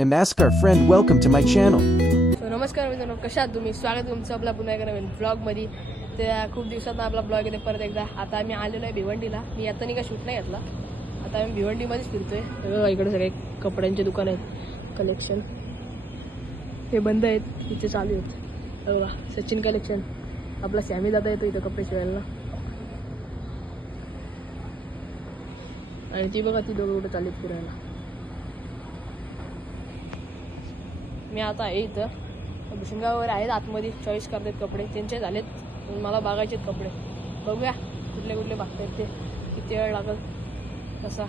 and ask our friend welcome to my channel. नमस्कार मित्रांनो कशा आहात तुम्ही? स्वागत आहे तुमचं आपला पुन्हा एका नवीन ब्लॉगमध्ये ते खूप दिवसात आपला ब्लॉग येते परत एकदा आता आम्ही आलेलो आहे भिवंडीला. मी आता नाही का शूट नाही घेतला. आता आम्ही भिवंडीमध्येच फिरतोय. बघा इकडे सगळे कपड्यांचे दुकान आहेत. कलेक्शन हे बंद आहेत. इथे चालू आहेत. बघा सचिन कलेक्शन आपला सॅमी दादा येतो इथं कपडे शिवायला. आणि ती बघा ती दोघं कुठे चाललीत फिरायला. मी आता आहे इथं. भुशंगा वगैरे आहेत आतमध्ये चॉईस करतात कपडे. त्यांचे झालेत. पण मला बघायचे आहेत कपडे. बघूया कुठले कुठले बघतायत ते. किती वेळ लागल? कसा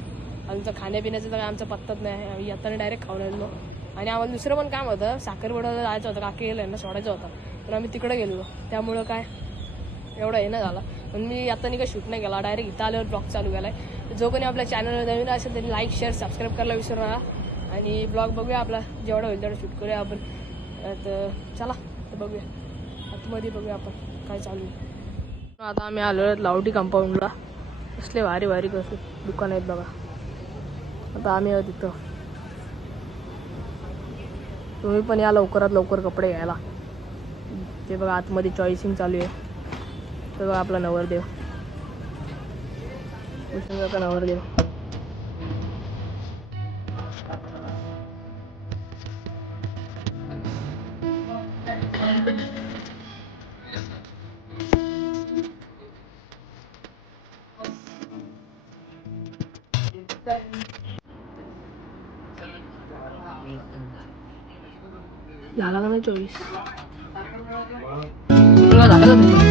आमचं खाण्यापिण्याचं तर काय आमचा पत्ताच नाही आम्ही येताना डायरेक्ट खाऊन आलो. आणि आम्हाला दुसरं पण काम होतं. साखरपुड्याला जायचं होतं. काकी गेलं यांना सोडायचं होतं. तर आम्ही तिकडे गेलो त्यामुळं काय? एवढं हे ना झाला. पण मी आता नाही का शूट नाही केला. डायरेक्ट इथं आल्यावर ब्लॉग चालू केला आहे जो कोणी आपल्या चॅनलवर नवीन असेल त्यांनी लाईक शेअर सबस्क्राईब करायला विसरू नका. आणि ब्लॉग बघूया आपला. जेवढा होईल तेवढं शूट करूया आपण. तर चला तर बघूया. आतमध्ये बघूया आपण काय चालू आहे. आता आम्ही आलो लावटी कंपाऊंडला कसले भारी भारी कसले दुकान आहेत बघा. आता आम्ही आहोत तिथं तुम्ही पण या लवकरात लवकर कपडे घ्यायला. ते बघा आतमध्ये चॉईसिंग चालू आहे. ते बघा आपला नवरदेव. नवरदेव. का नवरदेव झाला का नाही चोवीस तुला झालं का नाही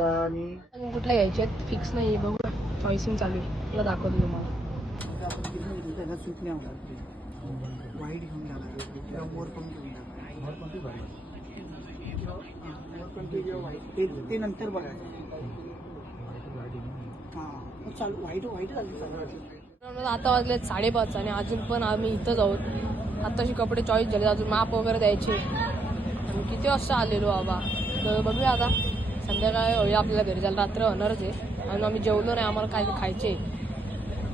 आणि अजून कुठल्या फिक्स नाही आहे बघू. चॉईसिंग चालू आहे. तुला दाखवतो तुम्हाला. त्याला सूट नाही आवडत वाईट घेऊन जाणार किंवा मोर पण घेऊन जाणार. ते नंतर बघायचं हां चालू चालू. आता वाजलेत साडेपाच आणि अजून पण आम्ही इथंच आहोत. आत्ताशी कपडे चॉईस झाले अजून माप वगैरे द्यायचे. आणि किती वाजता आलेलो बाबा? तर बघूया आता. संध्याकाळी होईल आपल्याला घरी. जायला रात्र होणारच आहे. आणि आम्ही जेवलो नाही. आम्हाला काय खायचे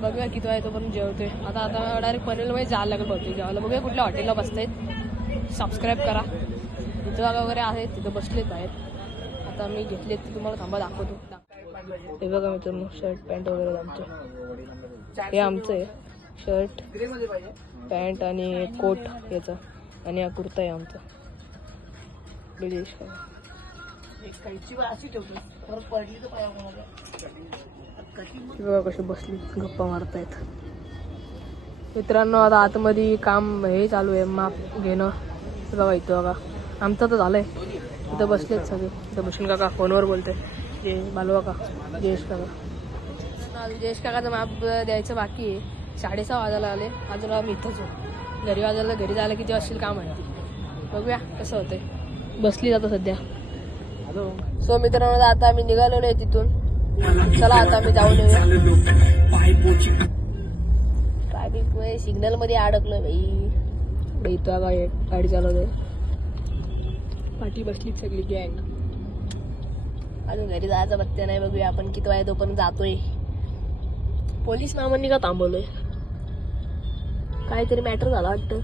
बघूया किती आहे तोपर्यंत जेवतोय. आता आता डायरेक्ट पनवेलमध्ये जायला लागेल बहुतेक जेवायला. बघूया कुठल्या हॉटेलला बसतायत. सबस्क्राईब करा. इथं जागा वगैरे आहेत. तिथं बसलेत बाहेर आता मी घेतलेत ते तुम्हाला थांबा दाखवतो. हे बघा मित्रांनो शर्ट पॅन्ट वगैरे आमचे हे आमचं आहे. शर्ट पॅन्ट आणि कोट याचा. आणि हा कुर्ता आहे आमचा. ब्रिटिश का एक कैची अशी ठेवतो परत पडली तर पाया कोणाला कशी बघा कशी बसली गप्पा मारतायत. मित्रांनो आता आतमध्ये काम हे चालू आहे माप घेणं. बघा इथं बघा. आमचं तर झालंय. इथं बसलेत सगळे. इथं बसून काका फोनवर बोलते जे बालू का जयेश काका. जयेश काकाचं माप द्यायचं बाकी आहे. साडेसहा वाजायला आले. अजून आम्ही इथंच घरी वाजायला घरी जायला किती वाजतील काम आहे? बघूया कसं होतंय. बसली जातं सध्या. सो मित्रांनो आता आम्ही निघालेलो आहे तिथून. चला आता आम्ही जाऊन येऊया. ट्रॅफिकमध्ये सिग्नलमध्ये अडकलोय भाई भाई इथं काय गाडी चालवतोय. पाठी बसली सगळी गँग अजून घरी जायचं बघते नाही बघूया आपण किती वाजे तोपर्यंत जातोय. पोलीस मामांनी का थांबवलंय? काहीतरी मॅटर झाला वाटतं.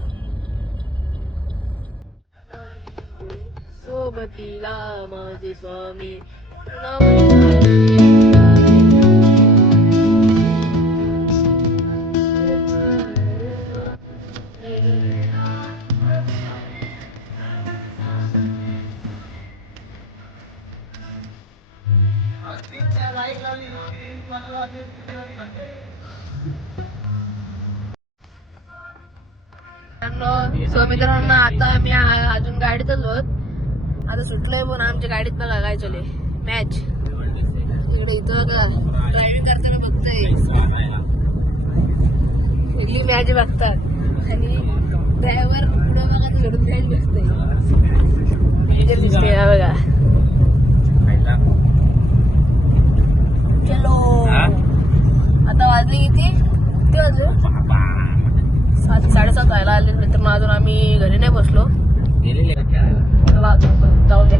सोबतीला माझे स्वामी. सो मित्रांनो आता आम्ही अजून गाडीतच आहोत आता सुटलोय पण आमच्या गाडीत बघा काय चालू मॅच इकडे इथं बघा. ड्रायव्हिंग करताना बघताय. सगळी मॅच बघतात. आणि ड्रायव्हर पुढे बघा घडून मॅच बघतोय दिसते बघा. चलो. आता वाजले किती? किती वाजले? सात साडेसात व्हायला आले. मित्रांनो अजून आम्ही घरी नाही बसलो. चला जाऊ दे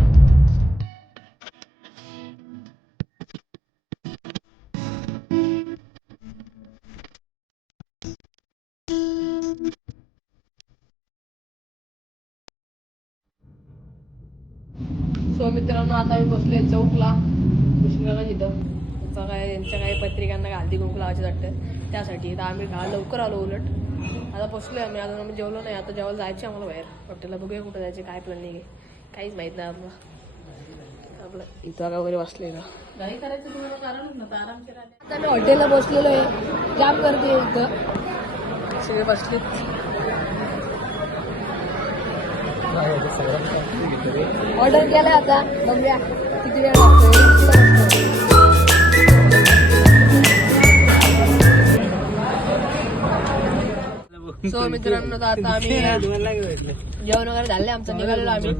सो मित्रांनो आता मी बसले चौकला कृष्णाला जिथं. त्यांचा काय त्यांच्या काही पत्रिकांना घालती कुंकू लावायचं वाटतं. त्यासाठी तर आम्ही लवकर आलो उलट. आता बसलोय आम्ही. अजून आम्ही जेवलो नाही. आता जेवायला जायचे आम्हाला बाहेर. हॉटेलला बघूया कुठं जायचे काय प्लॅनिंग आहे काहीच माहीत नाही आपलं आपलं इथं का वगैरे बसलेलं घाई करायचं तुम्हाला कारण? नव्हतं आराम करा आता मी हॉटेलला बसलेलो आहे जाम आहे इथं. सगळे बसलेत. ऑर्डर केलाय आता. बघूया. किती वेळ सो मित्रांनो तर आता आम्ही जेवण वगैरे झाले आमचं निघालेलो आम्ही.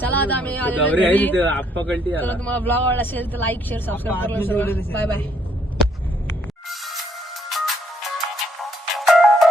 चला आता आम्ही आलेलो घरी. चला तुम्हाला ब्लॉग आवडला असेल तर लाईक शेअर सबस्क्राईब करा बाय बाय